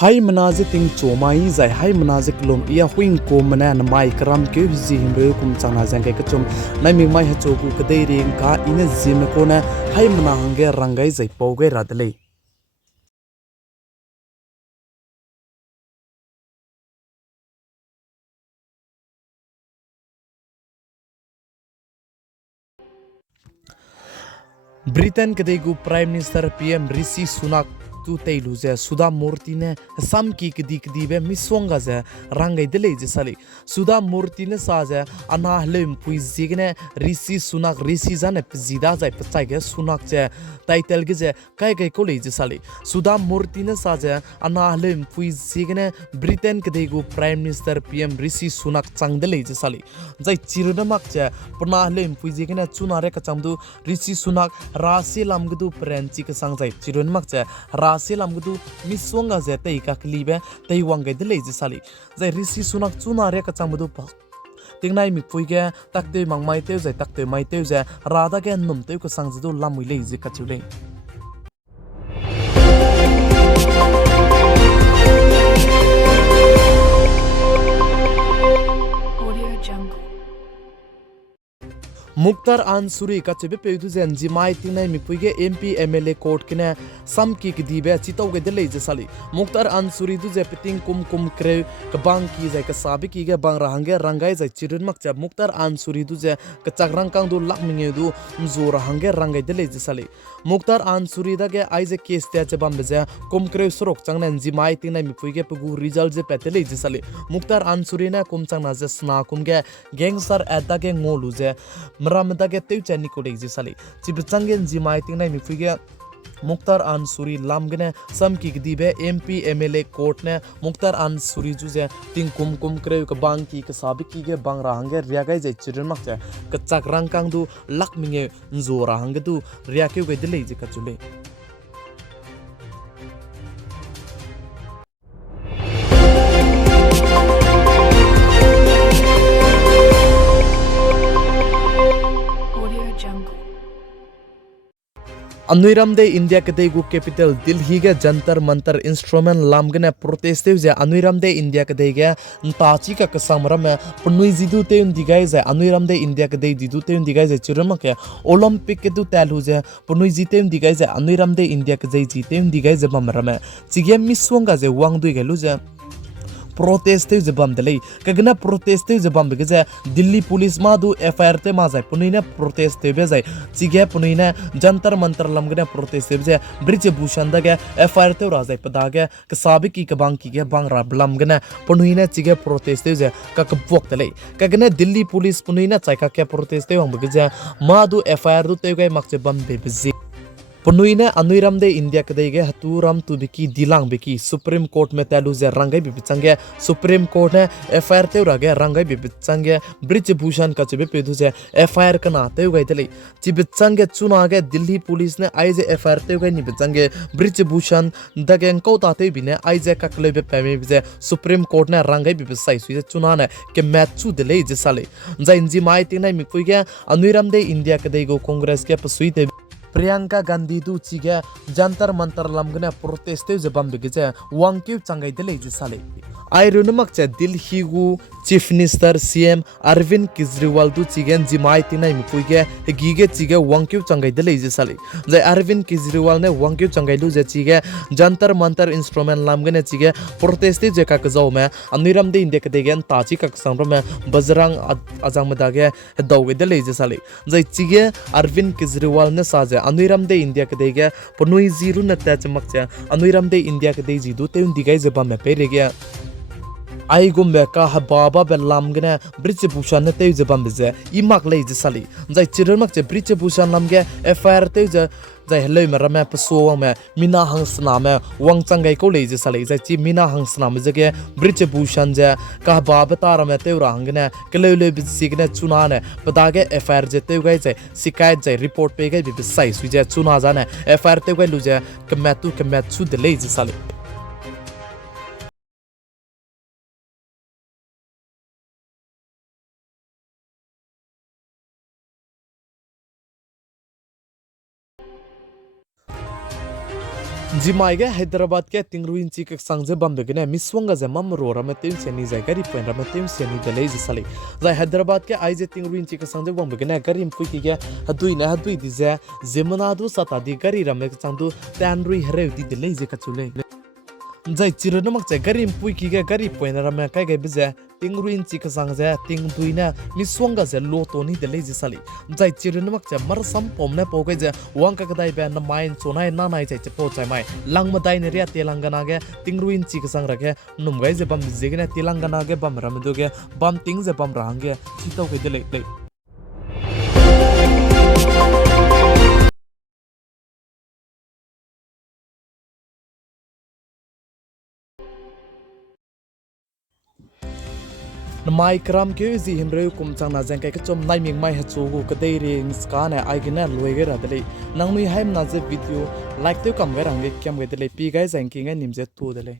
Hai menaze ting chomai zai hai menaze klom ia huing ko mana na mai kram ke zi himbe kum chana jang ke chom nai mi mai ha choku kadai ring ka ina Zeme ko na hai mena hange rangai zai poge radle Britain kadai gu Prime Minister PM Rishi Sunak tu teilu je Suda Murti ne sam ki kdi be miswanga je rangai dele je sali Suda Murti ne sa je ana hlem pui zigne Rishi Sunak Rishi jane zida jai pachai ge Sunak je title ge je kai ko le je sali Suda Murti ne sa je ana hlem pui zigne Britain kadai gu Prime Minister PM Rishi Sunak chang dele je sali jai chirudamak je puna hlem pui zigne chunare ka chamdu Rishi Sunak rasi lamgdu prenchi ka sangjai chirudamak je rasi lamgdu miswanga je tei ka klibe tei wangai de leje sali jai Rishi Sunak chunare ka chamdu pa tingnai mi puige takte mangmai teu jai takte mai teu je rada ge num teu ka sangjidu lamui leje ka chule Mukhtar Ansuri ka chebe peudu zen jimai tinai mipuige MP MLA court kine sam ki dibe chitau ge de leje sali Mukhtar Ansuri du je piting kum kre ka bang ki jai ka sabi ki ge bang rahange rangai jai chirun mak cha Mukhtar Ansuri du je ka chakrang kang du lakminge du mzur rahange rangai de leje sali Mukhtar Ansuri da ge ai je case te che bam beja kum kre sorok changnen jimai tinai mipuige pugu result je pete leje sali Mukhtar Ansuri na kum changna je sna kum ge gangster adda ge ngolu je Ramada ge teu chani ko leje sali chibchangen jimai tingnai mifige Mukhtar Ansuri lamgne sam ki gdibe MP MLA court ne Mukhtar Ansuri ju je ting kum kre ka bang ki ka sabi ki ge bang rahange riagai je chirun mak cha ka chak rang kang du lakminge nzo rahang du riakeu ge dile je ka chule Anuiramde India kadai gu capital Delhi ga jantar mantar instrument lamgane protest te je Anuiramde India kadai ga tachi ka kasamram punui jidu te digai je Anuiramde India kadai didu te digai je churama ke Olympic ke du talu je punui jite digai je Anuiramde India kadai jite digai je bamram chige miswanga je wangdu gelu je protest te bam delay kagna protest te bam bege Delhi police ma du FIR te ma jai punina protest te be jai chige punina jantar mantar lamgna protest te be bridge bhushan da ge FIR te ra jai pada ge kasabi ki kabang ki ge bang ra lamgna punina chige protest te ka kabok delay kagna Delhi police punina chai ka ke protest te bam bege ma du FIR du te ge makche bam be be Punuina Anuiramde India kadege haturam tu biki dilang biki Supreme Court में तैलु जे रंगाई बिबिचंगे Supreme Court ने FIR ते उरागे रंगाई बिबिचंगे bridge Bhushan का चिबे पेदु जे FIR का नाते उगाई तले चिबिचंगे चुनागे दिल्ली पुलिस ने आई जे FIR ते उगाई निबिचंगे ब्रिज भूषण दगे को ताते बिने आई जे ककले बे पेमे बिजे Supreme Court ने रंगाई बिबिसाई सुजे चुनाने के मैचु दिले जे साले जाइंजी माई तिंगनाई मिकुइगे Anuiramde India kadego कांग्रेस के पसुई Priyanka Gandhi du chige jantar mantar lamgna proteste jabam bege wangkyu changai dele je sale ai runumak cha Delhi gu Chief Minister CM Arvind Kejriwal du chigen jimai tinai mupuige gige chige wangkyu changai dele je sale jai Arvind Kejriwal ne wangkyu changai lu je chige jantar mantar instrument lamgna chige proteste je ka kjau me Anuiramde India kadegen tachi ka sangra me bajrang ajang madage dawge dele je sale jai chige Arvind Kejriwal ne sa Anuiramde India kadege punui ziru na ta chamakcha Anuiramde India kadei jidu te digai jaba me perege ai gumbe ka baba be lamgne bridge bhushan ne te jaba me imak lei je sali jai chirmak che bridge bhushan lamge FIR te je jai heloi me rame pso me mina hangsna me wang changai ko lei je sali jai chi mina hangsna me je bridge bhushan je ka baba tar me te rangne kelele bi signe chuna ne padage FIR je te gai je शिकायत जाय report पे गई भी सही सुजे चुना जाने FIR ते गई लुजे कमेतु de lei sali Zeme ke Hyderabad ke tingruin chi ka sangje bam de ne miswanga je mam ro ra metem seni zai gari pen ra metem seni de lei sali zai Hyderabad ke ai je tingruin chi ka sangje bam de ne gari mpui ki ke hadui di je zemana du sata di gari ra me changdu tanrui here di de lei je ka chule zai chironamak che gari mpui ki ke gari pen ra me kai ga bize tingruin chi ka sangje tingdui na miswanga je lo to ni de lei je sali zai chironamak che mar sam pom ne po ke je wang ka dai ba na main chonai na nai chai che po chai mai lang ma dai ne ria telangana ge tingruin chi ka sang ra ke num gai je bam je ge na telangana ge bam ram do ge bam ting je bam rang ge chi to ke de le mai kram ke zi himre kum chang na jang kai ka chom nai ming mai ha chu gu ka dei ring ska na ai gina loi ge ra de le nang nui haim na je video like te kam ge rang ge kyam ge de le pi gai jang ki ngai nim je tu de le